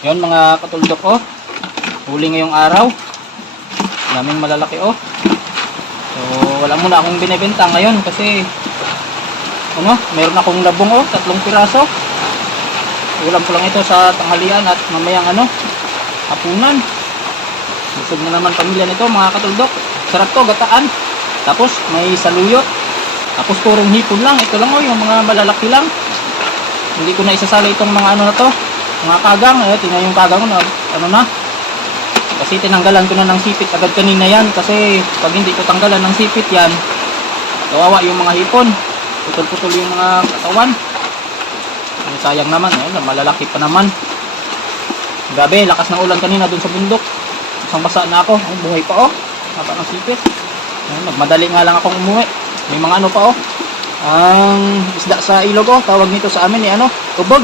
Yun mga katuldok, oh. Huli ngayong araw. Daming malalaki, oh. So, wala muna akong binibenta ngayon kasi meron akong labong, oh, 3 piraso. Ulam ko lang ito sa tanghalian at mamayang hapunan. Busog na naman pamilya nito mga katuldok. Sarap to, gataan. Tapos may saluyot. Tapos purong hipon lang. Ito lang, oh, yung mga malalaki lang. Hindi ko na isasali itong mga na to. Mga kagang, tingnan yung kagang na kasi tinanggalan ko na ng sipit agad kanina yan kasi pag hindi ko tanggalan ng sipit yan, kawawa yung mga hipon, putol-putol yung mga katawan. Sayang naman, malalaki pa naman. Grabe, lakas ng ulan kanina dun sa bundok. Isang basa na ako, buhay pa, oh. Haba ng sipit. Nagmadali nga lang akong umuwi. May mga pa, oh. Ang isda sa ilog, oh, tawag nito sa amin tubog.